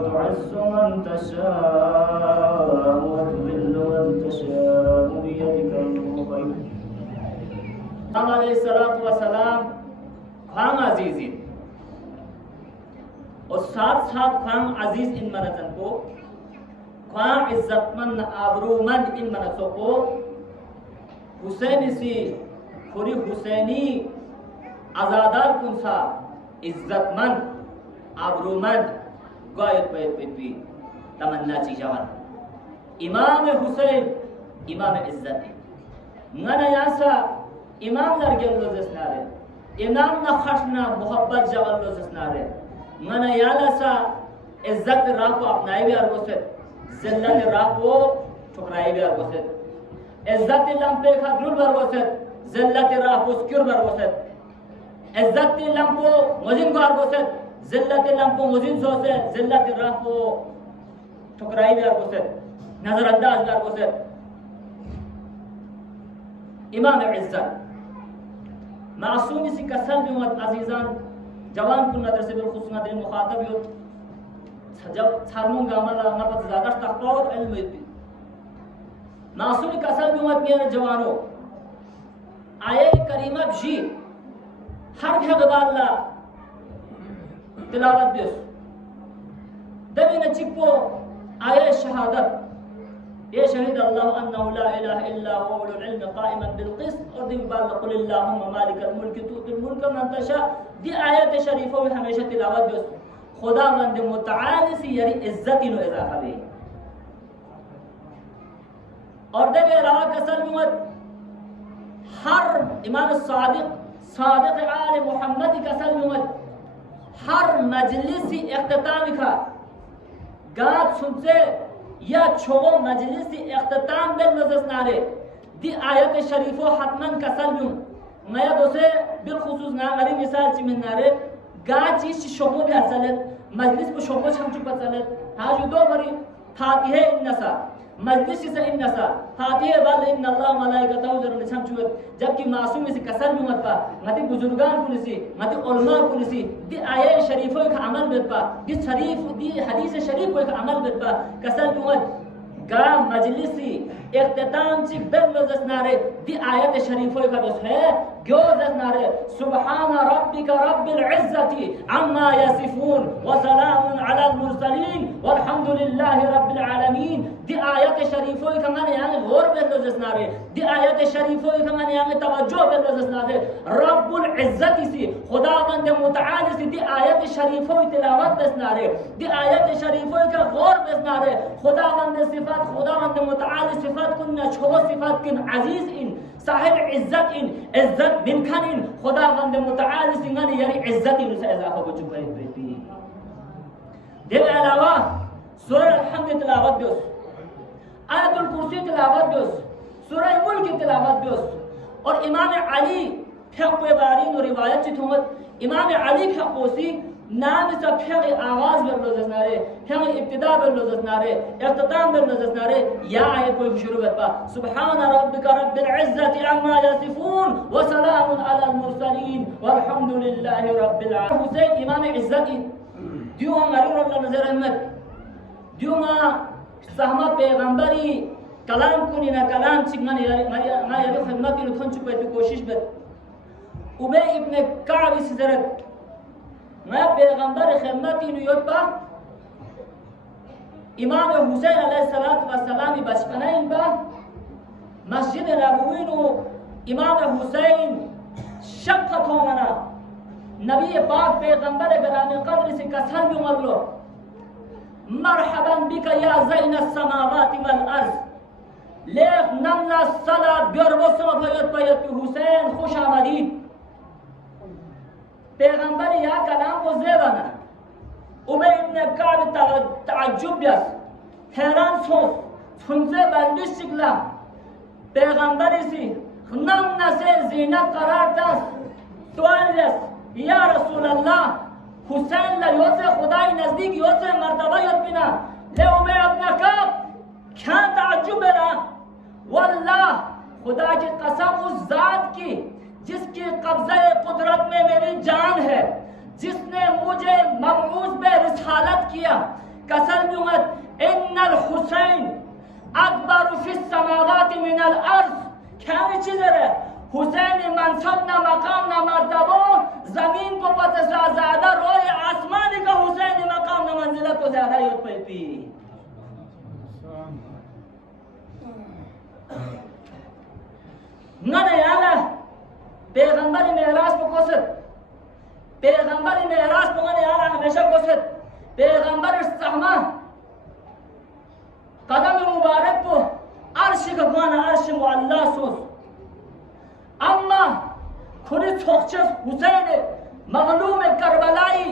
تعز من تشاء وتذل من تشاء بيدك الخير. अलैहिस्सलाम खाम अजीज़ और साथ साथ खाम अजीज इन मनतन को खाम इज्जतमंद आबरूमंद इन मनतों को हुसैन सी खुरी हुसैनी आज़ादार कुंसा इज्जतमंद आबरूमंद गायत पैतवी तमन्ना ची जवान इमाम हुसैन इमाम इज्जत ngana yasa imam largel lozesnare imam na khashna mohabbat jawal lozesnare ngana yalasa izzat raqo apnai bi argoset zillat raqo chukrai bi argoset izzat lampe khadrul bargoset zillat raqo skur bargoset izzat lampo mozin go argoset zillat lampo mozin sose zillat raqo chukrai bi argoset nazar andaz bi argoset इमाम इज्जत मासूमी सी कसल भी मत अजीजान जवान कुन नदर से बिलखुसूस नदर मुखातब यो जब छारमों गामला नपत ज्यादा तकवा और इल्म इतनी मासूमी कसल भी मत मेरे जवानों आये करीमा भी हर भगवाल्ला तिलावत बिस दबी न चिप्पो आये शहादत ये शहीद अल्लाह अन्नहु ला इलाहा इल्ला हुवा वल इल्म काइमन बिल क़िस्त और दी बाल कुल अल्लाहुम्मा मालिकल मुल्क तुतिल मुल्क मन तशा दी आयत शरीफों में हमेशा तिलावत जो खुदावंद मुतआली सी यानी इज्जत इन इजाफा भी और दे के अलावा कसर भी मत हर इमाम सादिक आले मोहम्मद कसर भी मत हर मजलिस इख्तिताम का गात सुनसे या छोगो मजलिस इख्तिताम बिल मजलिसनारे दी आयत शरीफो हतमन कसल बिम नया दोसे बिल खुसूस ना गरी मिसाल चिमिनारे गाची शोगो भी असलत मजलिस को शोगो छमचु पसलत हाजु दो भरी फातिहा इन्नसा मजलिस से इन्नसा फातिहा बल इन अल्लाह मलाइकतहु जरूर छमचु जबकि मासूम से कसल भी मत पा मति बुजुर्गान कुनसी मति उलमा कुनसी दी आयत शरीफो का अमल बेत पा दी शरीफ दी हदीस शरीफ को का अमल बेत पा कसल भी मत गा मजलिसी इख्तिताम ची बिल मजलिसनारे दी आयत शरीफो का दोस्त है गोजनारे सुब्हान रब्बिका रब्बिल इज्जति अम्मा यसिफून व सलामुन अलल मुरसलीन वल्हम्दुलिल्लाहि रब्बिल आलमीन दी आयत शरीफो का माने यानी गौर बिल मजलिसनारे दी आयत शरीफो का माने यानी तवज्जो बिल मजलिसनारे रब्बुल इज्जति सी खुदावंद मुतआली सी दी आयत शरीफो तिलावत बसनारे दी आयत शरीफो का गौर बसनारे खुदावंद सिफात खुदावंद मुतआली सिफात कुन्ना छो सिफात किन अजीज इन साहिब इज्जत इन इज्जत बिन खान इन खुदावंद मुतआली सिंगानी यानी इज्जत इन से इजाफा हो चुका है बेटी दे अलावा सूरह अल-हम्द तिलावत दोस आयतुल कुर्सी तिलावत दोस सूरह मुल्क तिलावत दोस और इमाम अली फक़्वे बारीन और रिवायत चिथुमत इमाम अली फक़ोसी नाम से फिर आवाज में लज़नारे फिर इब्तिदा में लज़नारे इख्तिताम में लज़नारे या आयत को शुरू करता सुब्हान रब्बिका रब्बिल इज्जति अम्मा यसिफून व सलामुन अलल मुरसलीन वल्हम्दुलिल्लाहि रब्बिल आलमीन हुसैन इमाम इज्जत दियो मरीन अल्लाह नजर अहमद दियो मा सहमा पैगंबरी कलाम कुनी ना कलाम चिकन यारी खिदमत इन थन चुके तो कोशिश बत उबे इब्न काब इस जरत मैं पैगंबर खिदमत इन योबा इमाम हुसैन अलैहिस्सलातु वस्सलाम बचपना इन बा मस्जिद नबवी नो इमाम हुसैन शफ़क़त हो मना नबी पाक पैगंबर गरामी क़द्र से कसर भी मल्लो मरहबन बिका या ज़ैन अस्समावाति वल अर्ज़ लेख नमना सला बिरबसम भयत भयत हुसैन खुश आमदीद पैगंबर या कलाम को ज़ेबना उबे इब्न काब तअज्जुब यस हैरान सोच सुनसे बंदिश शिकला पैगंबर सी नमना से ज़ीनत करार दस तोयस या रसूल अल्लाह हुसैन ला योसे खुदाई नजदीक योसे मर्तबा यत बिना ले उबे अपना काब क्या तअज्जुब है वल्लाह खुदा की कसम उस जात की जिसकी कब्ज़े कुदरत में मेरी जान है जिसने मुझे मबऊस पे रिसालत किया कसल जुमत इन्नल हुसैन अकबर फिस समावाति मिनल अर्ज। क्या चीज है? हुसैन मनसब ना मकाम ना मर्तबा जमीन को पता ज्यादा रोए आसमान का हुसैन मकाम ना मंजिला को ज्यादा ही पी नने याला पैगंबर मेराज को कोसत पैगंबर मेराज को नने याला हमेशा कोसत पैगंबर सहमा कदम मुबारक को अर्श का गाना अर्श मुअल्ला सोस अम्मा खुद सोचस हुसैन मगलूम करबलाई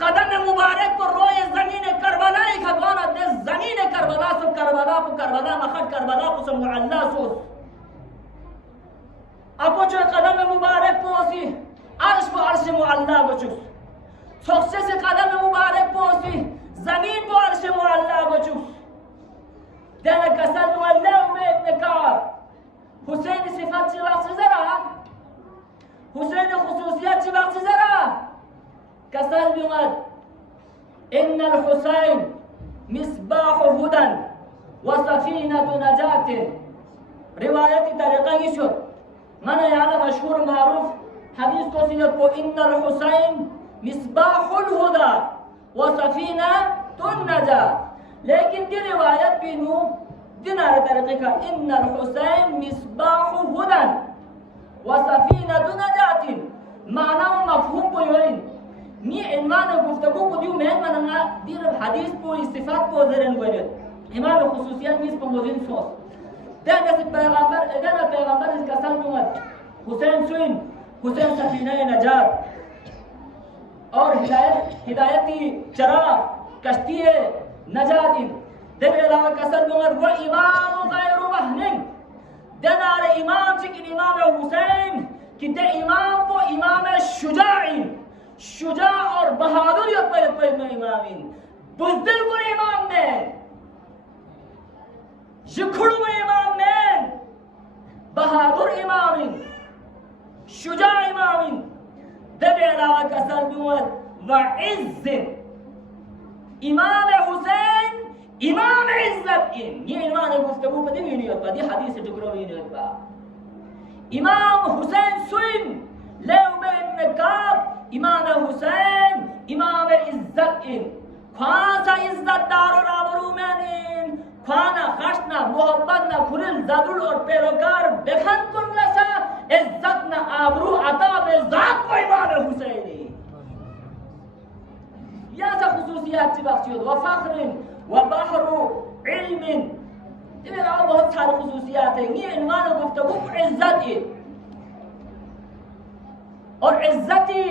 कदम मुबारक को रोए जमीन करबलाई का गाना दे जमीन करबला सो करबला को करबला मखद करबला को सो मुअल्ला सोस आपको जो कदम मुबारक पोसी अर्श मुअल्ला बचुस सोचे से कदम मुबारक पोसी जमीन को अर्श मुअल्ला बचुस देना कसर मुअल्ला में इब्न काब हुसैन सिफात से वक्त जरा हुसैन खुसूसियत से वक्त जरा कसर बिमत इन्नल हुसैन मिसबाह हुदन व सफीनतु नजातिन रिवायती तरीका की शुरू मैंने याद मशहूर मारूफ हदीस को सीरत को इन्नल हुसैन मिसबाहुल हुदा व सफीनतुन नजा। लेकिन दी रिवायत भी नु दिनारे तरीके का इन्नल हुसैन मिसबाहु हुदन व सफीनतुन नजातिन माना व मफहूम को योइन मी इनमान गुफ्तगू को दियो मैं मनंगा दी हदीस को सिफात को जरन वजह इमाम खुसूसियत मिस को मोजिन सोस देना से पैगंबर इसका सल मुहम्मद हुसैन सुइन हुसैन सफीना नजात और हिदायती चराग कश्ती नजात देवे अलावा कसर मुहम्मद वो इमाम गैर वहनिन देना रे इमाम चिकिन इमाम हुसैन कि दे इमाम को इमाम शुजाइन शुजा और बहादुर यो पे इमामिन बुज़दिल को इमाम में जिखुड़ में इमाम में बहादुर इमामिन शुजा इमामिन दबे अलावा कसर दुवत व इज्जत इमाम हुसैन इमाम इज्जत इन ये इमाम गुफ्तगू पर दी नहीं होता दी हदीस टुकड़ों में नहीं होता इमाम हुसैन सुइन ले इब्न काब इमाम हुसैन इमाम इज्जत इन खासा इज्जत दारो आबरू में खाना खशना मोहब्बत ना खुरिल जादुल और पैरोकार बेखन कुल्लसा इज्जत ना आबरू अता बेजात को इमाम हुसैनी या सा खुसूसियात बख्शियत व फख्र व बहर इल्म ये बहुत सारी खुसूसियात हैं ये इनवान गुफ्तगू इज्जत है और इज्जती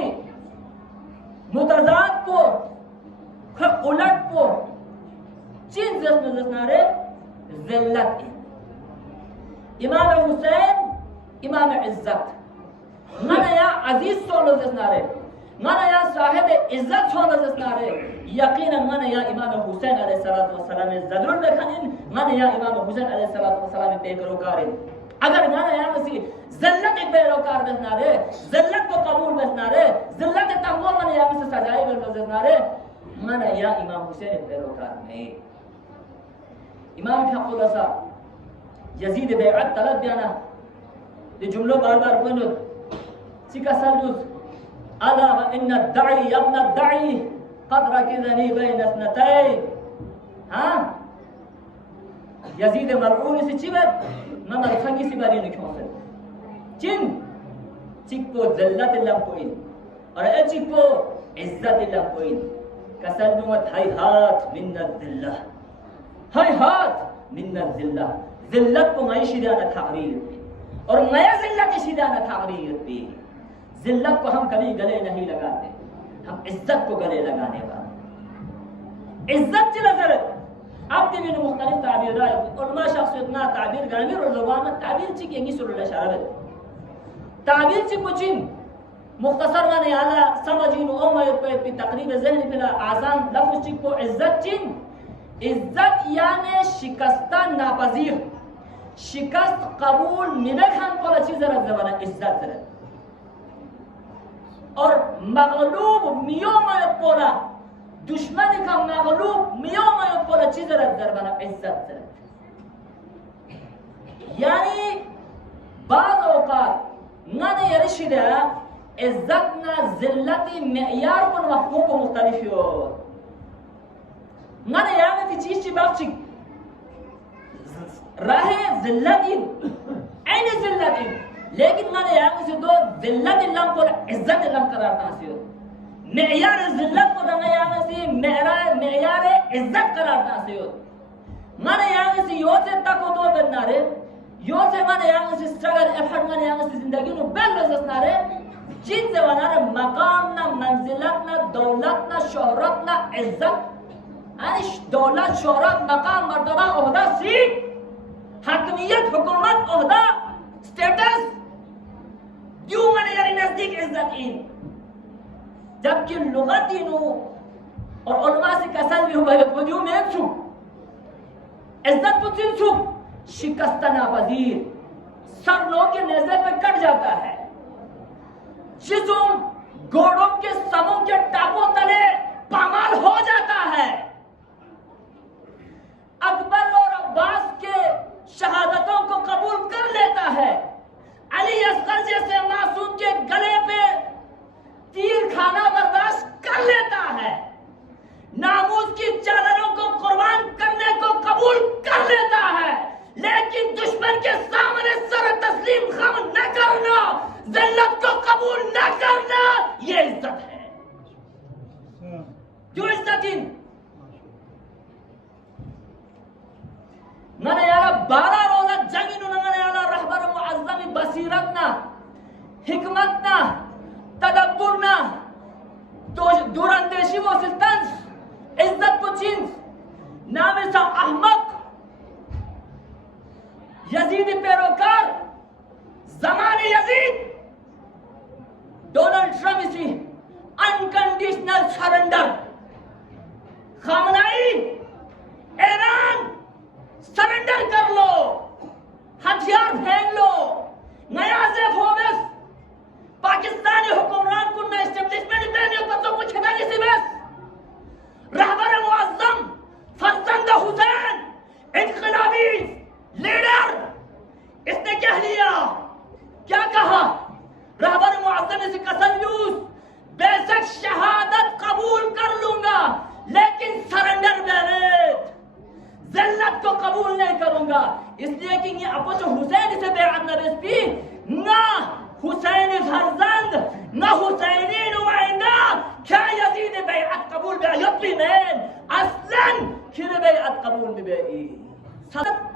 मुतजाद को उलट को चीज जसनारे जिल्लत इमाम हुसैन इमाम इज्जत माना या अजीज सोलो जसनारे माना या साहिब इज्जत सोलो जसनारे यकीनन माना या इमाम हुसैन अलैहिस्सलातु वस्सलाम जदरुल बखनिन माना या इमाम हुसैन अलैहिस्सलातु वस्सलाम बेकरोकारे अगर माना या मसी जिल्लत बेकरोकार जसनारे जिल्लत को कबूल जसनारे जिल्लत तमो माना या मसी सजाए जसनारे माना या इमाम हुसैन बेकरोकार नहीं इमाम हक़ुल्लाह यजीद बेअत तलब बयाना ये जुमलों बार-बार बोलो सिका सलूस अला व इन्ना दाई यब्न दाई قد ركزني بين اثنتين हाँ यजीद मरऊन से चिबत मैं मरखंगी से बारी नहीं खोसे चिन चिक्को ज़ल्लत लम्पोइन और ए चिक्को इज्जत लम्पोइन कसर दुमत हाय हाथ मिन्नत ज़िल्ला हाय हाथ मिन्नत ज़िल्ला ज़िल्लत को मैं शिदाना ताक़रीर पे और मैं ज़िल्लत शिदाना ताक़रीर पे ज़िल्लत को हम कभी गले नहीं लगाते हम इज्जत को गले लगाने वाले इज्जत की नजर अब भी मैंने मुख्तलिफ ताबीर है उलमा शख्सियत ना ताबीर गामी और ज़बान ताबीर ची केंगी सुरुल्ला शराबत ताबीर ची कुछ मुख्तसर माने आला समझिन ओ मैं पे तकरीब ज़हनी पे आसान लफ्ज़ ची को इज्जत चिन इज्जत यानी शिकस्ता नापजीर शिकस्त कबूल मिनखान को अच्छी जरा ज़बान इज्जत जरा और मगलूब मियों में पोला दुश्मनी का मगलूब मियों में पोला चीज रख दर बना इज्जत से यानी बाज़ औक़ात ना यरिशिदा इज्जत ना जिल्लती मेयार को मफहूम को मुख्तलिफ हो ना यानी ती चीज़ ची बाफ़ची रहे जिल्लती ऐन जिल्लती लेकिन ना यानी से दो जिल्लती लम पोला इज्जत लम करार तासियो मेयार जिल्लत को दंगा यानी से मेयार इज्जत करार तासियो ना यानी से यो से तक दो बनना रे यो से माने यांग से स्ट्रगल एफर्ट माने यांग से जिंदगी नु बेल बस ना रे जिन से वना रे मकाम ना मंजिलत ना दौलत ना शोहरत ना इज्जत यानी दौलत शोहरत मकाम मर्तबा ओहदा सीट हकमियत हुकूमत ओहदा स्टेटस क्यों माने यानी नजदीक इज्जत इन जबकि लुगती नु और उलमा से कसल भी हुआ है वजू में एक छु इज्जत पुतिन छु शिकस्त नापजीर सर लोग के नेज़े पे कट जाता है जिस्म घोड़ों के समूह के टापों तले पामाल हो जाता है अकबर और अब्बास के शहादतों को कबूल कर लेता है अली असगर जैसे मासूम के गले पे तीर खाना बर्दाश्त कर लेता है नामूस की चादरों को कुर्बान करने को कबूल कर लेता है लेकिन दुश्मन के सामने सर तस्लीम खम न करना जिल्लत को कबूल न करना ये इज्जत है जो इज्जत इन मैंने यारा 12 रोजा जंगी नु मैंने यारा रहबर मुअज्जम बसीरत ना हिकमत ना तदब्बुर ना तो दूरंदेशी वो सिल्तान इज्जत को चीज नाम सा अहमक यजीद पैरोकार ज़माने यजीद डोनाल्ड ट्रम्प इसी अनकंडीशनल सरेंडर खामनाई ईरान सरेंडर कर लो हथियार फेंक लो नया ज़ेफ होवेस पाकिस्तानी हुक्मरान को ना एस्टेब्लिशमेंट देने को तो कुछ है नहीं बस रहबर मुअज्जम फरजंद हुसैन इनकलाबी लीडर इसने क्या लिया क्या कहा रहबर मुअज्जम से कसम यूज बेशक शहादत कबूल कर लूंगा लेकिन सरेंडर बेरेट जिल्लत को कबूल नहीं करूंगा इसलिए कि ये अबू हुसैन से बेअत न रस्ती ना हुसैन फरजंद ना हुसैनी नुमाइंदा क्या यजीद बेअत कबूल बेअत में असलन खिर बेअत कबूल बेई सदत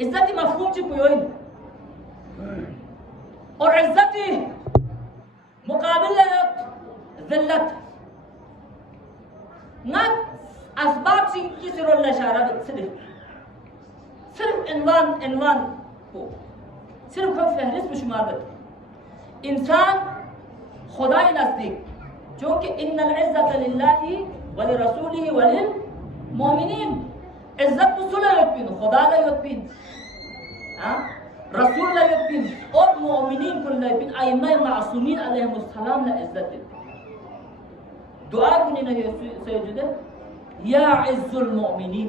इज्जती मफहूम ची कोयोइन और इज्जती मुकाबिल जिल्लत ना असबाब सी किसी रोल इशारा सिर्फ इनवान को सिर्फ फहरिस्त में शुमार बत इंसान खुदाई नज़दीक जो कि इन्नल इज़्ज़त लिल्लाहि व लिरसूलिहि व लिल मोमिनीन इज्जत रसूल यत्तीन खुदा ला यत्तीन रसूल ला यत्तीन और मोमिनीन को ला यत्तीन आइम्मा मासूमीन अलैहिमुस्सलाम ला इज्जत दुआ कुनी न सजदे या इज्जुल मोमिनीन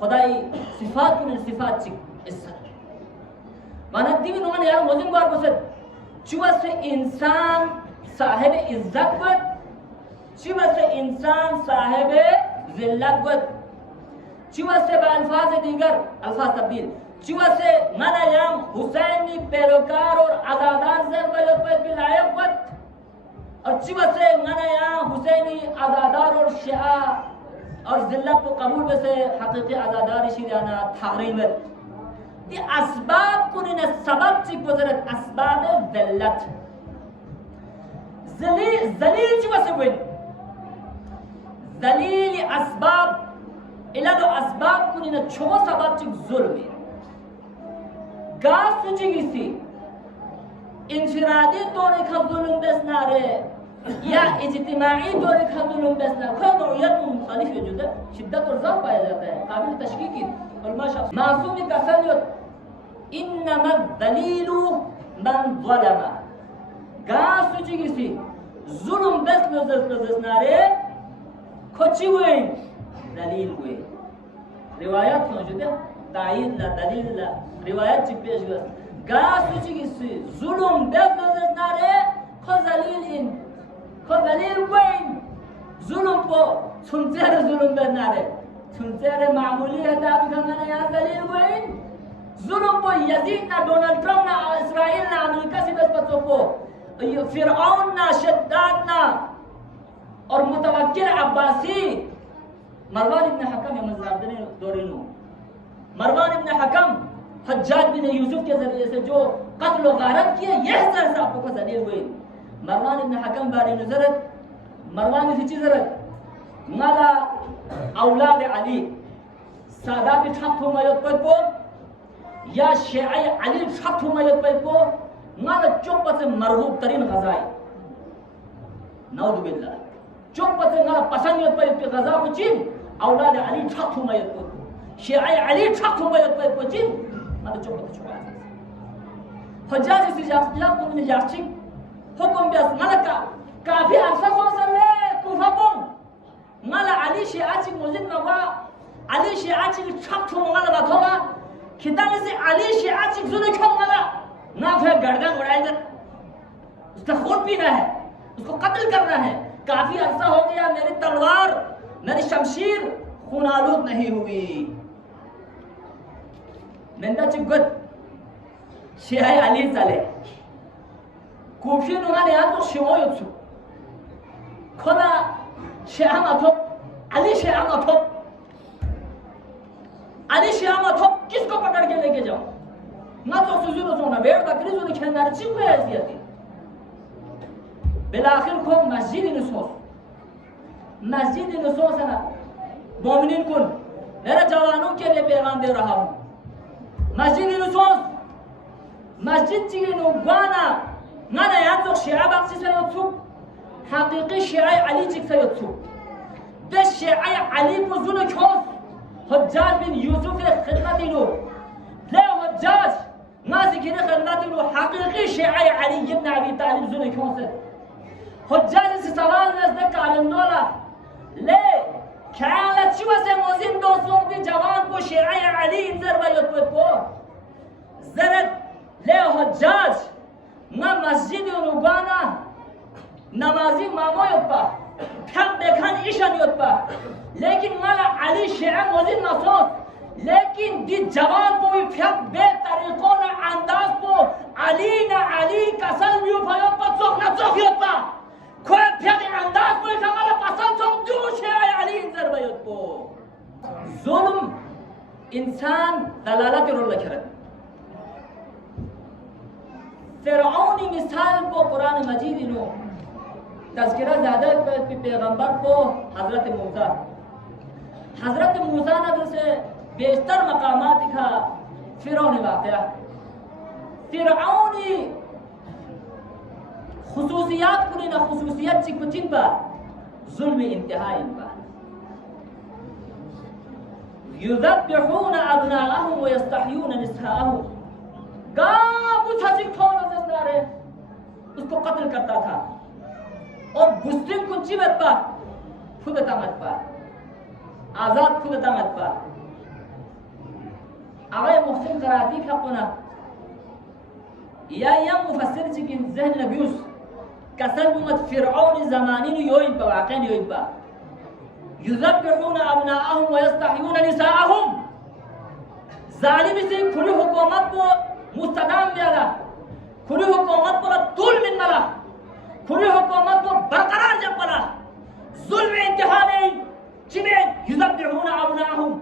खुदाई सिफात कुनी सिफात ची इज्जत माना दी भी नुमान यार मोजिन बार बसत चुवा से इंसान साहिब इज्जत बद चुवा से इंसान साहिब जिल्लत बद चुवा से अल्फाज दीगर अल्फाज तब्दील चुवा से माना याम हुसैनी पैरोकार और आजादार ज़रबत बिलायक बद और चुवा से माना याम हुसैनी आजादार और शिया और जिल्लत को कबूल में से हकीकी आजादार शियाना थारीम ये असबाब कुनी न सबब ची गुजरत असबाब जिल्लत जलील चुवा से गुन जलील असबाब इला दो असबाब कुनी न छो सबब ची जुल्म गास सुची गिसी इंफरादी तौर का जुल्म बस ना रे या इज्तिमाई तौर का जुल्म बस ना कोई नौयत मुख्तलिफ वजूद शिद्दत और ज़ौक़ पाया जाता है काबिल तशकीकी और माशा मासूमी का सल्लत इन्नमा दलीलु मन ज़लमा गास सुची गिसी zulum bes nare kochi huए दलील हुए रिवायत मौजूद है तायीद ला दलील ला रिवायत ची पेश हुआ गास तुझी किसी जुलुम bes nare ko दलील हुए जुलुम को सुनते रहे जुलुम bes nare सुनते रहे मामूली है ताबी खंगना यहाँ दलील हुए जुलुम को यजीद ना डोनाल्ड ट्रम्प ना इस्राइल ना अमेरिका से बस बच्चों को फिरऔन ना शद्दाद ना और मुतवक्किल अब्बासी मरवान इब्न हकम या मज़ाबदने दोरिनो मरवान इब्न हकम हज्जाज बिन यूसुफ के जरिए से जो कत्ल व गारत किए यह जर से आपको दलील हुई मरवान इब्न हकम बारे नजरत मरवान इसी चीज रत माला औलाद अली सादात ठप हुमायत पो या शिया अली ठप हुमायत पो माला चुप से मरगूब तरीन गजाई नऊद बिल्लाह चुप से माला पसंद पे गजा को चीन औलाद अली ठप हुमायत पो शिया अली ठप हुमायत पो चीन माला चुप से छुपा हज्जाज इसी जाफिया को ने जाचिक हुकुम बिस मलका काफी अरसा सोसले कुफाबुम माला अली शिया चिक मुजिद मवा अली शिया चिक ठप हुमाला बाथवा खिताने से अली शिया चिक जुने खम माला ना फिर गर्दन उड़ाएगा उसका खून पीना है उसको कत्ल करना है काफी अरसा हो गया मेरी तलवार मेरी शमशीर खून आलूद नहीं हुई नंदा चिगत शिया अली चाले कुफी नुगाने यार तो शिवो युत्सु खोला शिया माथोप अली शिया माथोप अली शिया माथोप किसको पकड़ के लेके जाओ ना तो सुजुरो सोना बेड़ बकरी जो खेलना चिप है ऐसी बिलाखिर को मस्जिद नसोस है ना मोमिनीन कुन मेरे जवानों के लिए पैगाम दे रहा हूँ मस्जिद नसोस मस्जिद चीज़ नुगाना ना या तो शिया बख्शी से युत्सु हकीकी शिया अली चिक से युत्सु दे शिया अली को जुने खोस हज्जाज बिन यूसुफ के खिदमती नो ले हज्जाज नाज़िकीन खिदमती नो हकीकी शिया अली इब्न अबी तालिब जुने खोस हज्जाज से सवाल नज़दीक कालंदोला ले ख्याल अच्छी से मोजिन दोस्तों की जवान को शिया अली इंजर बायत को जरत ले हज्जाज ना मस्जिद नुगाना नमाजी मामो योत्पा फक देखन ईशान योत्पा लेकिन माला अली शिया मोजिन नसोस लेकिन दी जवान को भी फक बे तरीकों ना अंदाज को अली कसल भी उपायों पर चौक ना चौक योत्पा कोई फक अंदाज को इस हमारा पसंद चौक जो शिया अली इंजर बायत को जुल्म इंसान दलाला के रोल लखरत फिरऔनी मिसाल को कुरान मजीद नो तज़किरा ज़्यादा पैगंबर को हज़रत मूसा ने से बेशतर मकामात दिखा फिरौनी वाक़या फिरऔनी खुसूसियात कुनी ना खुसूसियत चिकुचिन पर जुल्म इंतहा इन पर युज़ब्बिहून अब्नाअहुम व यस्तहयून निसाअहुम गाबू था चिक थोड़ा ज़्यादा उसको कत्ल करता था और मुस्लिम को जीवत पर खुद तामत पर आजाद खुद तामत पर आगे मुहसिन कराती था कोना या मुफस्सिर चिकिन ज़हन नबियुस कसल मुमत फिरऔन ज़मानी नु योइन पर वाक़न योइन पर युज़ब्बिहून अब्नाअहुम व यस्तहयून निसाअहुम ज़ालिम से खुली हुकूमत को मुस्तदाम दिया खुली हुकूमत पर तुल मिन मला खुली हुकूमत को बरकरार जब पड़ा जुल्म इंतहा नहीं चिमें युज़ब्बिहून अब्नाअहुम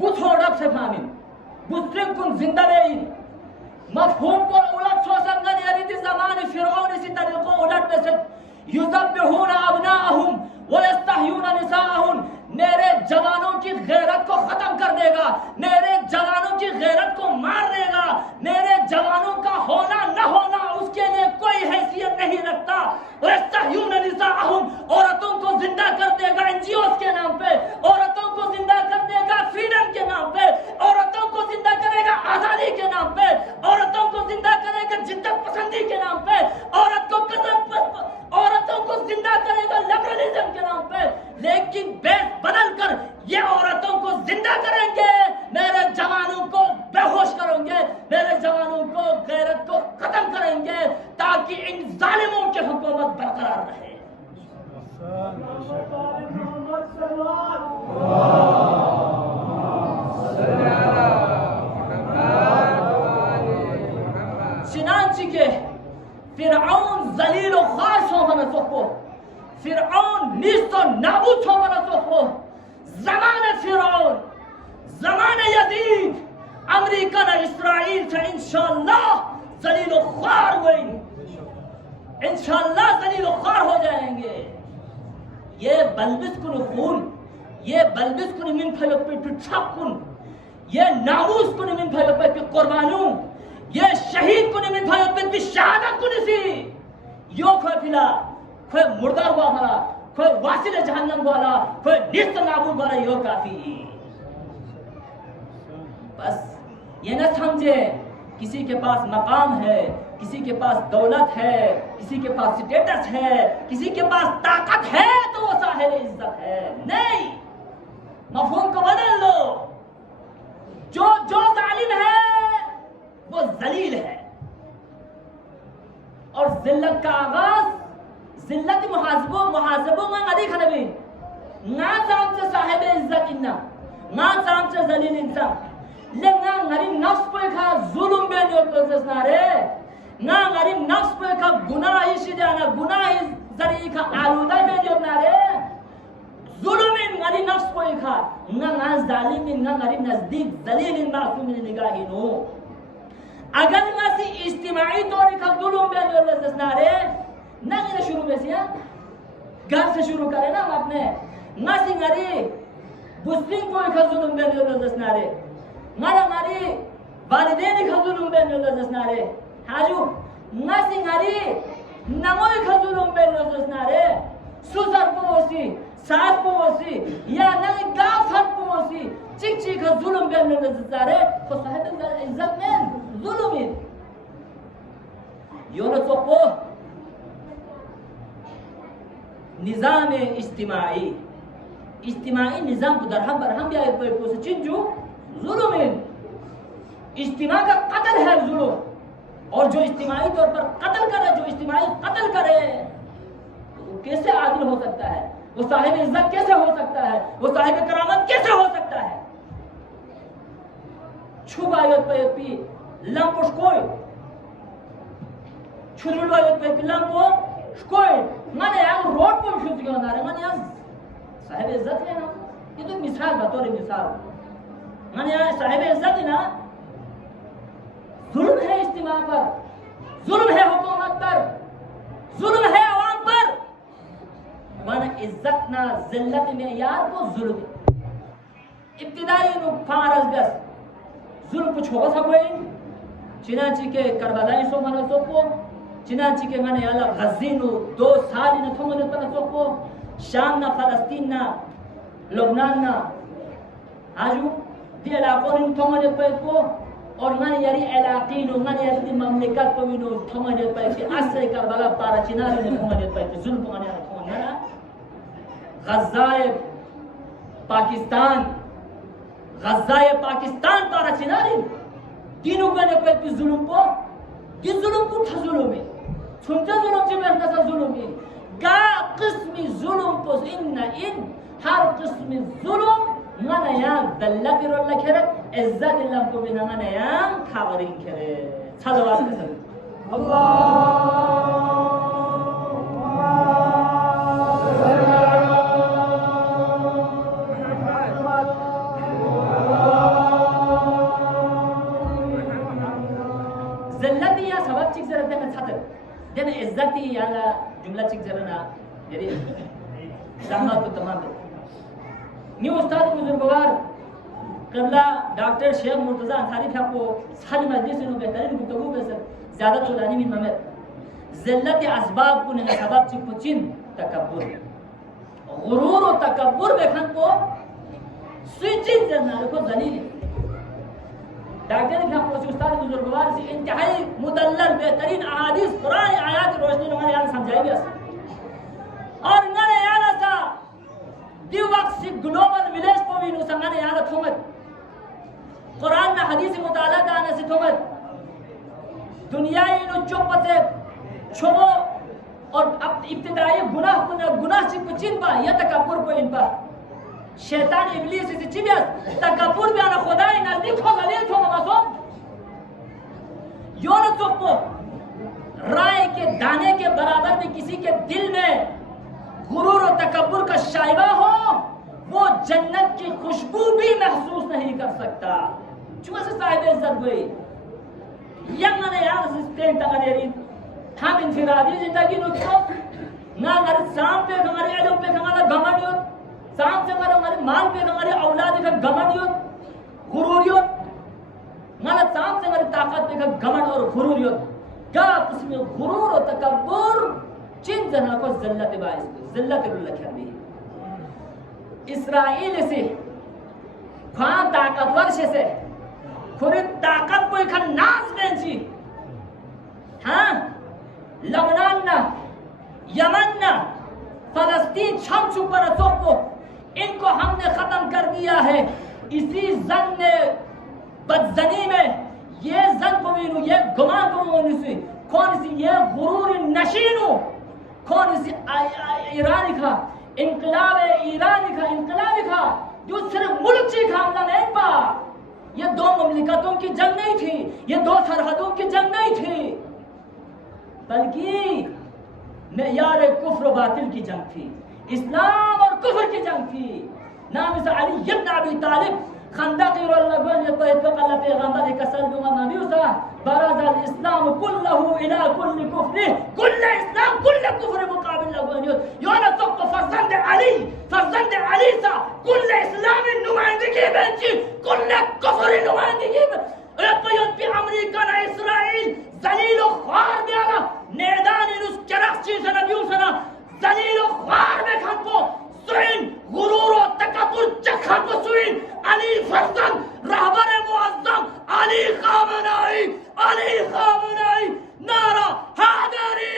बुथोड़ब से फामिन मुस्लिम कुन जिंदा नहीं मफहूम को उलट सोचंगन यानी इस ज़माने फिरऔन इसी तरीक़ों उलट में से युज़ब्बिहून अब्नाअहुम व यस्तहयून निसाअहुम मेरे जवानों की गैरत को खत्म कर देगा मेरे जवानों की गैरत को मार देगा मेरे जवानों का होना न होना उसके लिए कोई हैसियत नहीं रखता यस्तहयून निसाअहुम औरतों को जिंदा कर देगा एनजीओस के नाम पे औरतों को जिंदा कर देगा फ्रीडम के नाम पे औरतों को जिंदा करेगा आजादी के नाम पे औरतों को जिंदा करेगा जिद्दत पसंदी के नाम पे औरत को जवानों को, गैरत को खत्म करेंगे ताकि इन जालिमों की हुकूमत बरकरार रहे। चनांची के फिरऔन जलील व ख्वार शोभन सोको, फिरऔन नीस्तो नाबूद शोभन सोको, ज़माने फिरऔन, ज़माने यजीद, अमेरिका न इस्राइल से इंशाअल्लाह जलील व ख्वार होंगे, इंशाअल्लाह जलील व ख्वार हो जाएंगे। ये बलबिस कुन खून, ये बलबिस कुन मिन फयो पे छाकुन, ये नामूस कुन मिन फयो पे कुर्बानों, ये शहीद कुन मिन फयो पे शहादत कुन सी यो खफिला कोई मुर्दार वाला, कोई वासिल जहन्नम वाला, कोई निस्त नाबूद वाला यो काफी। बस ये न समझे किसी के पास मकाम है, किसी के पास दौलत है, किसी के पास स्टेटस है, किसी के पास ताकत है तो वो साहिब इज्जत है। नहीं, मफहूम को बदल लो। जो जालिम है वो जलील है। और जिल्लत का आगाज जिल्लत मुहासबों में अधिक नबी ना सामने साहिब इज्जत इन्ना ना सामने जलील इंसान लेना ngari nafs पे का जुल्म बे न्योत नारे ना ngari nafs पे का गुनाह इसी जाना गुनाह जरी का आलूदा बे न्योत नारे जुल्म इन ngari nafs पे का ना जालिम इन ngari नजदीक जलील इन मासूम इन निगाही नो अगर ngasi इज्तिमाई तौर का जुल्म बे न्योत नारे ना ये शुरू में से घर से शुरू करें ना हम अपने ngasi ngari मुस्लिम को का जुल्म बे न्योत नारे ngari valideni khazulum ben lozasnare haju ngasi ngari namoi khazulum ben lozasnare suzar posi saat posi ya nai gafat posi chik chik khazulum ben lozasnare to sahib izzat men zulumin yono topo nizam ijtimai nizam ko darham barham ya ko se chinju जुल्म इज्तिमा का कत्ल है जुल्म। और जो इज्तिमाई तौर पर कत्ल करे, जो इज्तिमाई कत्ल करे तो कैसे आदिल हो सकता है? वो साहिब इज्जत कैसे हो सकता है? वो साहिब करामत कैसे हो सकता है? छुबायत पे पी लंपोश कोई छुलुलवायत पे पी लंपोश कोई माने यार रोड पर शुद्ध क्यों ना रे माने यार साहिब इज्जत है ना। ये तो मिसाल बतौर मिसाल माने यार साहिब इज्जत है ना। जुल्म है इज्तिमा पर, जुल्म है हुकूमत पर, जुल्म है आवाम पर। माने इज्जत ना जिल्लत में यार को जुल्म इब्तिदाई नु फारज बस जुल्म कुछ हो सकोई चिनाची के करबलाई सो माने सोको चिनाची के माने याला गजीनु 2 साल इन थोमने पर सोको शाम ना फलस्तीन ना लबनान ना आजू दी इलाकों इन थोमने पर को और माने यारी इलाकीन माने यारी ममलिकत को विनो थोमने पर के असर करबला पारा चिनारी ने थोमने पर के जुल्म माने थोमने ना गज़ाए पाकिस्तान पारा चिनारी तीनों बने पर के जुल्म को किस जुल्म को था जुल्म में सुनते जुल्म से मैं कैसा जुल्म है का किस्म जुल्म को इन हर किस्म जुल्म mana yang dallat rolla kere izzat illam ko bina mana yang khabarin kere salawat kesan Allah zallati ya sabab chik zara dena chatar dena izzati ya jumla chik zara na jadi sama to tamam new Ustad बुजुर्गवार कबला doctor Sheikh Murtaza Ansari साहब को सारी मजलिस में बेहतरीन गुफ्तगू के साथ ज़्यादा Tulane में ममद ज़िल्लत असबाब को नहीं सबब चिपुचिन तकब्बुर गुरूर और तकब्बुर बेखन को स्विचिंग करना को दलील डॉक्टर साहब को उस्ताद बुजुर्गवार से इंतहाई मुदल्लल बेहतरीन अहादीस कुरान आयत रोशनी में यार समझाएंगे और नरे यार सा दी वक्त से ग्लोबल विलेज को भी नुसंगने याद थोमत कुरान ना हदीस मुताला का ना से थोमत दुनिया इन चुप से छोड़ो और अब इब्तिदाई गुनाह से कुछ इन पा या तकब्बुर को इन पा शैतान इब्लीस से चिबियस तकब्बुर भी आना खुदा ही नजदीक हो गलील हो मासूम यो न चुप राय के दाने के बराबर भी किसी के दिल में गुरूर और तकब्बुर का शाइबा हो वो जन्नत की खुशबू भी महसूस नहीं कर सकता। चुमा से साहिब इज्जत हुई यंगने यार सिस्टम तगनेरी हम इंफिरादी जिंदगी नुतो ना हमारे शाम पे हमारे इल्म पे हमारा घमंड हो शाम से हमारे माल पे हमारे औलाद का घमंड हो गुरूर हो माना शाम से हमारी ताकत पे घमंड और गुरूर हो क्या उसमें गुरूर और तकब्बुर चिन जना को ज़िल्लत बाइस ज़िल्लत लखर भी इस्राइल से खां ताकतवर से खुद ताकत को एक नाज बेंची हाँ लबनान ना यमन ना फलस्तीन छम छुपर को इनको हमने खत्म कर दिया है। इसी जन ने बदजनी में ये जन को भी ये गुमान को सी कौन सी ये गुरूर नशीनु कौन सी ईरानी का इनकलाबी का जो सिर्फ मुल्क से हमला नहीं पा ये दो मुमलिकतों की जंग नहीं थी ये दो सरहदों की जंग नहीं थी बल्कि मेयार कुफ्र बातिल की जंग थी इस्लाम और कुफ्र की जंग थी। नाम से अली इब्न अबी तालिब खंदक लगन ये पैगंबर पैगंबर कसल दूंगा नबी उसा बरज़ल इस्लाम कुल्लहु इला कुल्ल कुफ्र कुल्ल इस्लाम कुल्ल कुफ्र मुकाबिल लगन यो ना तो फरजंद अली सा कुल्ल इस्लाम नुमाइंदगी बेंची कुल्ल कुफ्र नुमाइंदगी तो यो पे अमेरिका ना इस्राइल जलील और ख्वार दियाला नेदान इन उस चरखची से नबी उसा जलील और ख्वार में खंपो सुइन गुरूर और तकब्बुर चखा को सुइन अली फरजंद रहबर मुअज्जम अली खामनाई नारा हादरी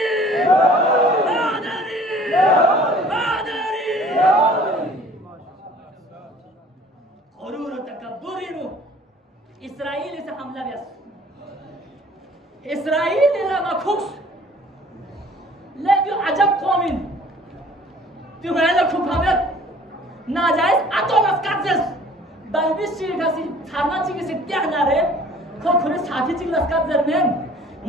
गुरूर और तकब्बुर इनु इस्राइल से हमला व्यस्त इस्राइल ने मखुश ले जो अजब कौमिन जो मैंने खुफावत नाजायज अतोलस काजस बलबिशी kasi थाना चिंग से क्या ना रे खो खुने साथी चिंग लस्कात जरमेन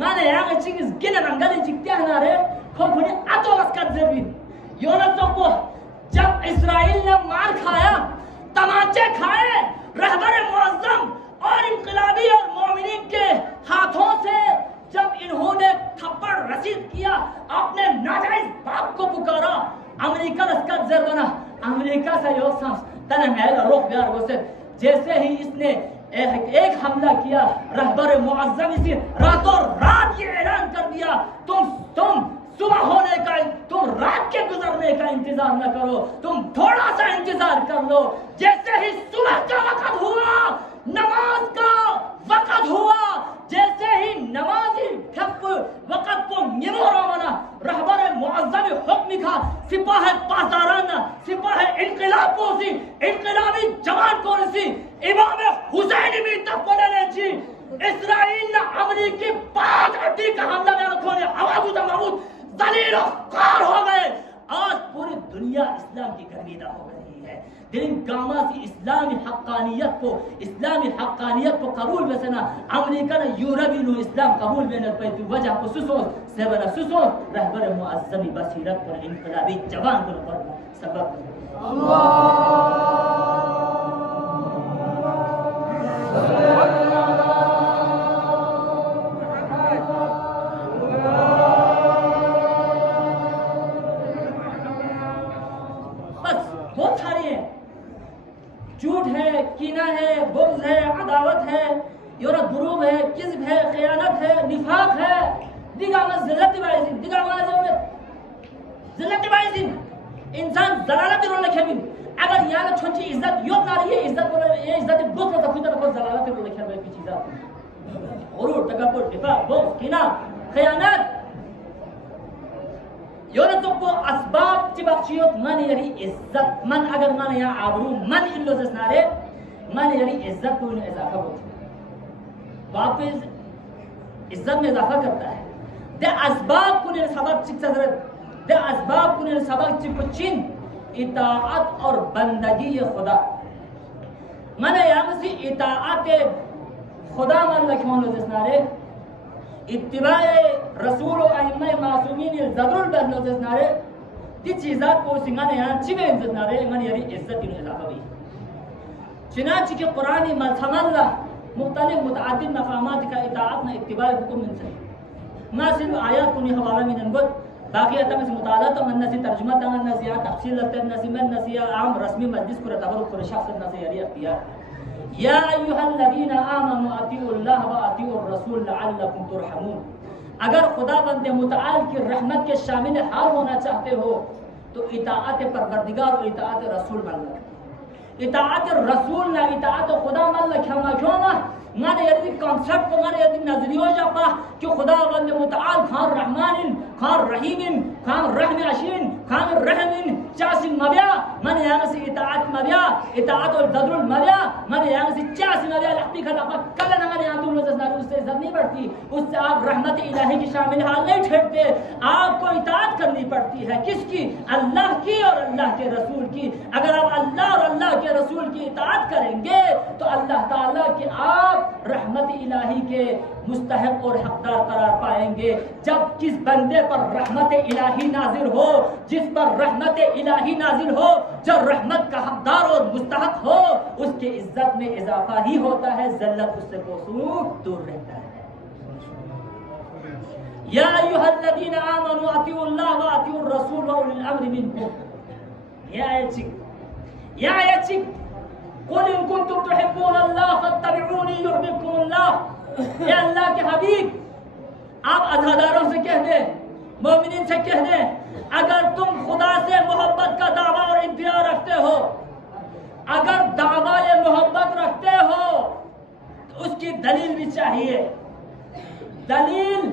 माने यांग चिंग गिना नंगले चिंग क्या ना रे खो खुने अतोलस कात जरबिन योना तो जब इस्राइल ने मार खाया तमाचे खाए रहबर मुअज्जम और इनकलाबी और मोमिनीन के हाथों से जब इन्होंने थप्पड़ रसीद किया अपने नाजायज बाप को पुकारा अमेरिका इसका जरबना अमेरिका से यो सांस तनहैल रुख बिहार गोसे जैसे ही इसने एक हमला किया रहबर मुअज्जम इसी रातों रात ये ऐलान कर दिया तुम सुबह होने का तुम रात के गुजरने का इंतजार न करो तुम थोड़ा सा इंतजार कर लो। जैसे ही सुबह का वक्त हुआ नमाज का वक्त हुआ जैसे ही नमाजी ठप वक्त को निमोरामना रहबर मुअज्जम हुक्म का सिपाह पासाराना सिपाह इनकलाब को सी इनकलाबी जवान को सी इमाम हुसैन भी तक बोले जी इस्राइल ने अमेरिकी पाक अड्डी का हमला में रखो ने आवाज महमूद दलील कार हो गए। आज पूरी दुनिया इस्लाम की गर्विदा हो रही है दिन गामा से इस्लामी हक्कानियत को कबूल वसना अमेरिका ने यूरोपी नो इस्लाम कबूल में न पाई वजह को सुसोस रहबर मुअज्जमी बसीरत पर इनकलाबी जवान को सबब अल्लाह झूठ है कीना है बुग़्ज़ है अदावत है योरा दुरूब है किज़्ब है ख़यानत है निफाक है दिगामा ज़िल्लत बाइज़िन दिगामा ज़िल्लत बाइज़िन इंसान ज़लालत रोल खेबिन अगर यार छोटी इज्जत यो ना ये इज्जत बोले ये इज्जत बहुत का खुद को ज़लालत रोल खेबे की चीज़ गुरूर तकब्बुर निफाक बुग़्ज़ कीना ख़यानत योना तो को असबाब चिबक्षियोत मन यरी इज्जत मन अगर मन या आबरू मन इल्लो जसनारे मन यरी इज्जत को इजाफा होती वापस इज्जत में इजाफा करता है। दे असबाब कुने सबक चिक सदरत दे असबाब कुने सबक चिक चिन इताअत और बंदगी खुदा माने यहाँ से इताअत खुदा मन लखों जिसनारे इत्तिबाए रसूल और अइम्मा मासूमीन ज़रूर बहनो जिसनारे ती चीज़ा को सिंगाने यहाँ चिवे जिसनारे मन यारी इज्जत इन इजाफा भी चिनाची के कुरानी मलसमल्ला मुख्तलिफ मुतअद्दिद मकामात का इताअत न इत्तिबाए हुक्म मिल सके ना सिर्फ आयत कुनी हवाला में नंगत बाकी अतम से मुताला तो मन नसी तर्जुमा तमन नसिया तफसील लगते नसी मन नसिया आम रस्मी मजलिस को तबरुक को शख्स नसी यारी अख्तियार या अय्युहल्लज़ीना आमनु अतीउल्लाह व अतीउर रसूल लअल्लकुम तुरहमून। अगर खुदा बंदे मुतआल की रहमत के शामिल हाल होना चाहते हो तो इताअत परवरदिगार और इताअत रसूल मन लग इताअत रसूल ना इताअत खुदा मन लग क्षमा माने यदि कॉन्सेप्ट को माने यदि नजरियो जापा कि खुदा बंदे मुतआल खान रहमानिन खान रहीमिन खान रहम अशीन खान रहमिन चासिन मबिया माने यहाँ से इताअत मबिया इताअत और जदरुल मबिया माने यहाँ से चासिन मबिया लगती खा लपा कल ना माने यहाँ तुम लोग जज़नार उससे इज्जत नहीं बढ़ती उससे आप रहमत इलाही की शामिल हाल नहीं ठहरते आपको इताअत करनी पड़ती है किसकी अल्लाह की और अल्लाह के रसूल की। अगर आप अल्लाह और अल्लाह के रसूल की इताअत करेंगे तो अल्लाह ताला के आप रहमत इलाही के मुस्तहक और हकदार करार पाएंगे। जब किस बंदे पर रहमत इलाही नाजिल हो जिस पर रहमत इलाही नाजिल हो जो रहमत का हकदार और मुस्तहक हो उसके इज्जत में इजाफा ही होता है ज़ल्लत उससे कोसों दूर रहता है। या अय्युहल्लज़ीना आमनु अतीउल्लाह व अतीउर रसूल व उलिल अम्रि मिनकुम। या आयत कुल इन कुंतुम तुहिब्बूनल्लाह फत्तबिऊनी युहब्बुकुमुल्लाह। या अल्लाह के हबीब आप अज़ादारों से कह दें मोमिनीन से कह दें अगर तुम खुदा से मोहब्बत का दावा और इद्दिया रखते हो अगर दावा ये मोहब्बत रखते हो तो उसकी दलील भी चाहिए। दलील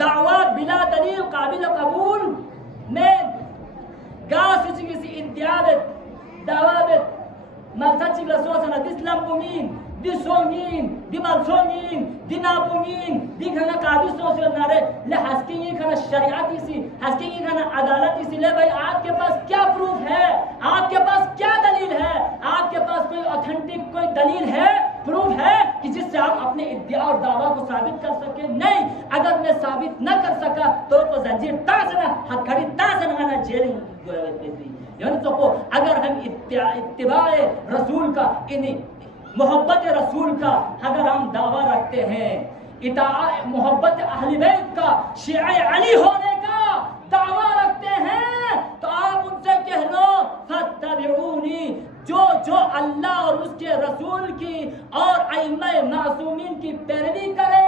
दावा बिला दलील काबिल कबूल में गास किसी इद्दिया दावा में Malsaci glasosana dislampungin, disongin, dimalsongin, dinapungin, dikhana काबिल सोच नारे ले हस्किंगी खाना शरीयती सी हस्किंगी खाना अदालती सी ले भाई आपके पास क्या प्रूफ है आपके पास क्या दलील है आपके पास कोई ऑथेंटिक कोई दलील है प्रूफ है कि जिससे आप अपने इद्दिया और दावा को साबित कर सके। नहीं अगर मैं साबित न कर सका तो जंजीर तासना हथकड़ी तासना ना जेल तो अगर हम इत्तिबाए रसूल का मोहब्बत रसूल का अगर हम दावा रखते हैं मोहब्बत अहले बैत का शिया अली होने का दावा रखते हैं तो आप उनसे कह लो फत्तबिऊनी जो जो अल्लाह और उसके रसूल की और अइम्मा मासूमीन की पैरवी करे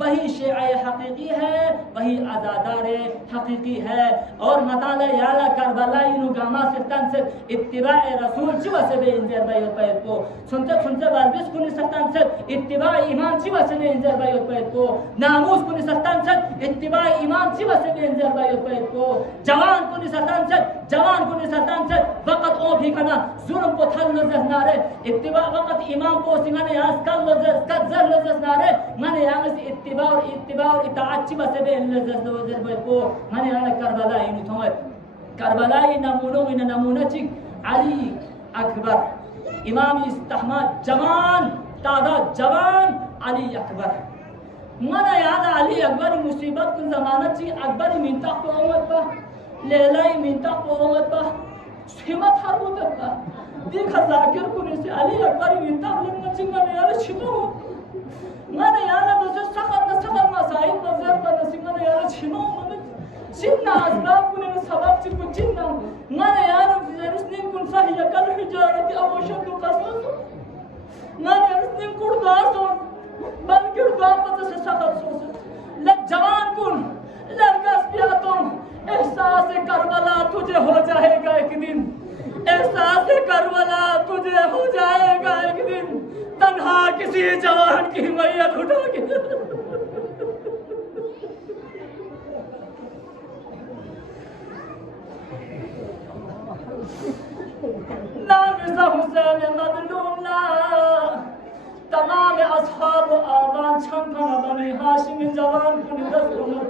वही शिया हकीकी है वही अज़ादार हकीकी है। और मताला याला करबला इनुगामा सिर्तन से इत्तिबाए रसूल चिवा से बे इंजर बाय पैर को सुनते सुनते बालबिस कुनी सत्तान से इत्तिबाए ईमान चिवा से बे इंजर बाय पैर को नामूस कुनी सत्तान से इत्तिबाए ईमान चिवा से बे इंजर बाय पैर को जवान कुनी सत्तान से वक़्त ओ भी कना जुल्म को थल नजर नारे इत्तिबा वक़्त इमाम को सिंगाने आजकल नजर कजर नजर नारे माने यहाँ से इत्तिबा और इताअत चिवा से बे नजर बाय को माने यहाँ करबला इन थोए करबला इन नमूनों में नमूना चिक अली अकबर इमाम इस्तेहमा जवान तादा जवान अली अकबर मना याद अली अकबर मुसीबत कुल जमानत ची अकबर मिनता को उम्मत पा लेलाई मिनता को उम्मत पा हिम्मत हर उतर पा देखा जाकिर कुने से अली अकबर मिनता को चिंगा ने यार छिनो मना याद बस सखत मसाइल नजर पर सिंगा ने यार छिनो चिन्ना असबाब कुने सबब ची कुछ चिन्ना मना यार जरिस्निन कुन सही कल हिजारत अबू शब्द कसो मना यार कुर्दास बल्कि उड़ापत से सखत सोच लग जवान कुन लड़का पियातुम एहसास करबला तुझे हो जाएगा एक दिन एहसास करबला तुझे हो जाएगा एक दिन तन्हा किसी जवान की मैयत उठा के नाम हुसैन मजलूम ला तमाम اصحاب آوان چند کنه بنی هاشم جوان کنی دست کنه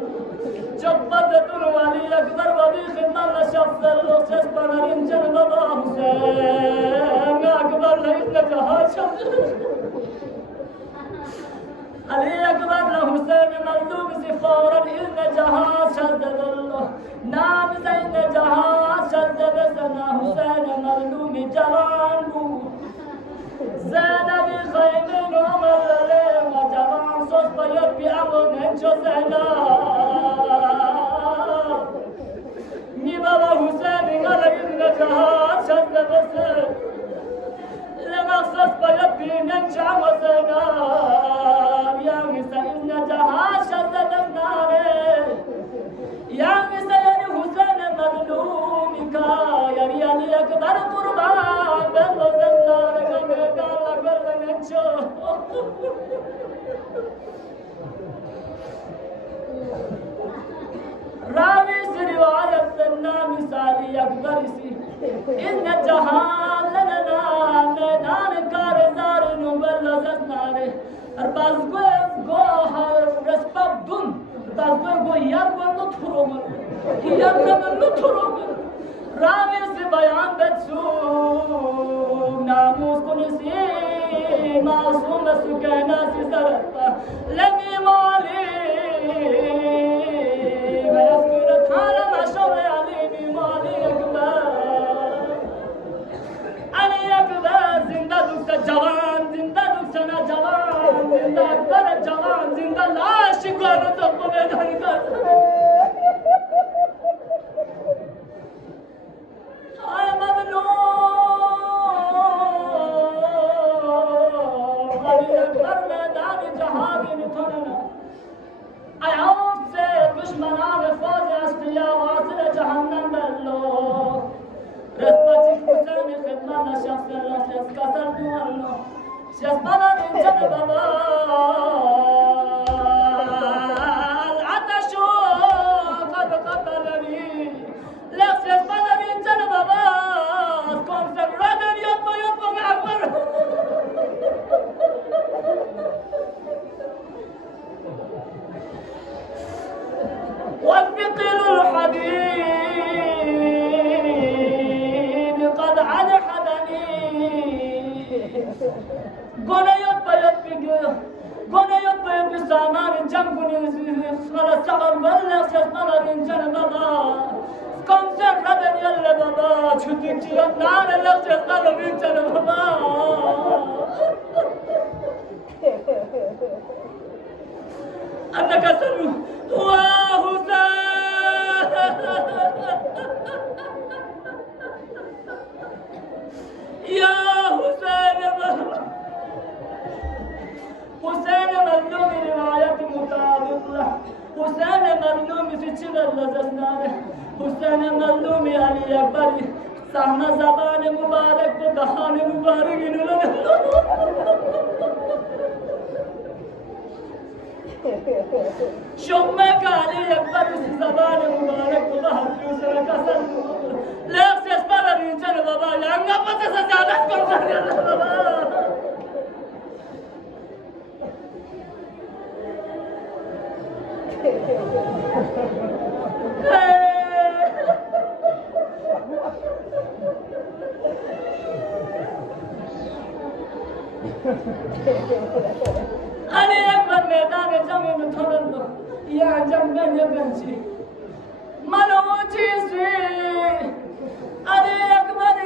جبتتون ولی اکبر و بی خدمت شخص لخص بنرین جن بابا حسین اکبر لئیس نجاها شخص علی اکبر لحسین مظلوم سی فورا این جهاز شد الله نام زین جهاز شد بسنا حسین مظلوم جوان بود زینبی خیمین و ملله و جوان سوز باید بیامون انچو زینب می بابا حسین علی این جهاز شد بسنا لمخصص باید بینن جمع زینب یا این جهاز شد دستناره یا یعنی حسین مظلومی که یعنی علی اکبر قربان بلو زنداره گمیدان لگل ننچو راوی سی روایت سننا مثالی اکبری سی این جهان لننا میدان کارزار نوبل زنداره بازگو رسپاب دون بازگو یار بندو ترومن یار بندو ترومن راوی سی بیان بچو ناموس کنسی معصوم سکینا سی سرطا لمی مالی ویسکور تھالا مشور علی بی مالی علی اکبر زندہ دکھتا جوان زندہ دکھتا نا جوان زندہ اکبر جوان زندہ لاش کو تو میدان کر آئے مظلوم علی اکبر میدان جہادی نتھونا ایام سے دشمنان فوج اشقیا واصل جہنم بلو رسبتی حسین خدمت شخص رخص کسر دوالو شخصنا من جن بابا العطش قد قتلني لخ شخصنا من جن بابا كون سردن يطبو معبر والثقل الحديد قد عدحدني گناهیت باید به سامان جمع کنی خلا سقر بلغ شسمان رنجان بابا کنسر ردن یل بابا چوتی چیت نار لغ شسمان رنجان بابا انك سلو وحسين يا حسين حسين مظلوم رواية مطابقة حسين مظلوم في چغل لزنانه حسين مظلوم علي أكبر صحنة زبان مبارك بدهان مبارك شمك علي أكبر زبان مبارك بدهان كسر لا يسبر رجال بابا لأنه بس سجادة كرسي بابا علي أكبر ميدان جمع متولد يا جمع يبنشي ملوتي سي علي أكبر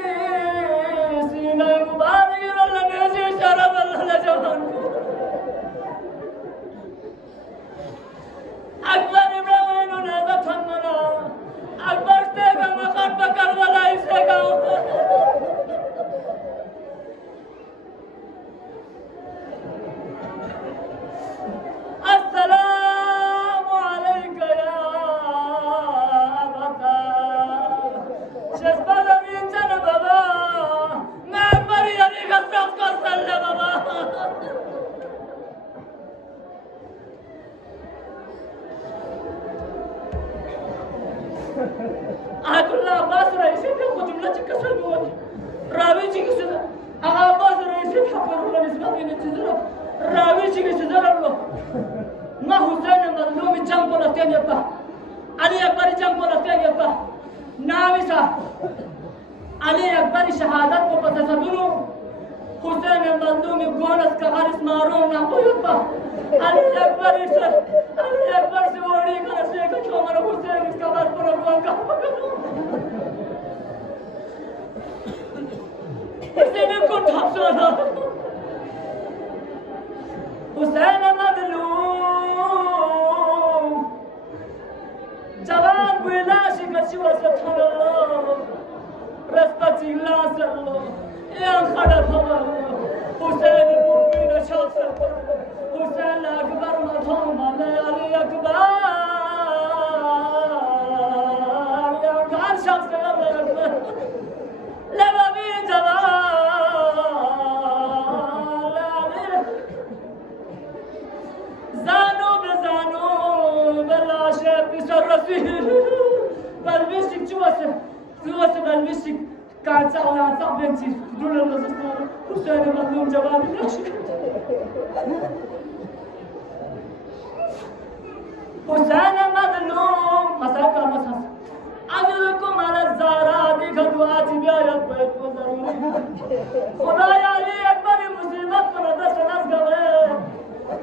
سينا مبارك ولا نسي شرف الله جوان أكبر إبراهيم نذا ثمنا أكبر تيجا مخاط بكر ولا يسيجا السلام عليك يا أبتا شسبنا من جنب بابا ما أكبر يلي قصرف قصر بابا آية الله عباس رئيسي تبقى جملة كسر بوجه راوي جي كسر عباس رئيسي تحقر الله نسبة من التزرق راویشی که چیزا رو ما حسین مظلومی جنگ پلستین یپا علی اکبری جنگ پلستین یپا نامیسا علی اکبری شهادت کو پس سبنو حسین مظلومی گونس کا حارس مارون نام یپا علی اکبری سے وڑی کا سے کا چومر حسین اس کا بات پر گون کا حسین کو تھپسا حسین مظلوم جوان بلاشی کشی وسط الله رسپتی لاس الله این خدا خبر حسین مومن شخص حسین اکبر مطمئن علی اکبر یا کار شخص الله لبابی جوان زانو بزانو بلاشه بیشتر رسید بلویشی چواسه بلویشی کانچا اولانسا بنچی دولار لازم حسین مظلوم جوانی نشید حسین مظلوم مساکا مساس عزیزکم علی الزهرا دیگر دعاتی بیاید باید بزرگی خدای علی اکبری مصیبت کنه دست نز گوه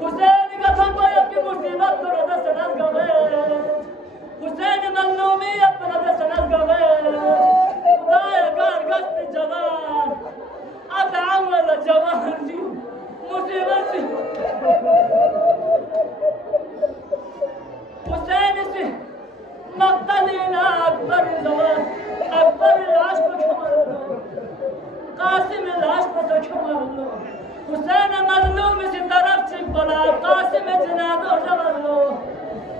حسین گفتن باید که مصیبت کنه دست نز گوه حسین مظلومی کنه دست نز گوه خدای گرگست جوان اتعامل جوان جی مصیبتی حسین سی مقتلین اکبر زوان اکبر لاش کو چھمارلو قاسم لاش کو چھمارلو حسین مظلوم سی طرف چک بلا قاسم جنازو جمالو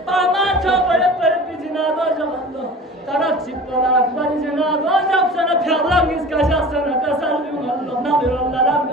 پامان چھو بڑے پر پی جنازو جمالو طرف چک بلا اکبر جنازو جب سنہ پھیلا اس کا شخص سنہ کسل بھی ملو نبی اللہ رب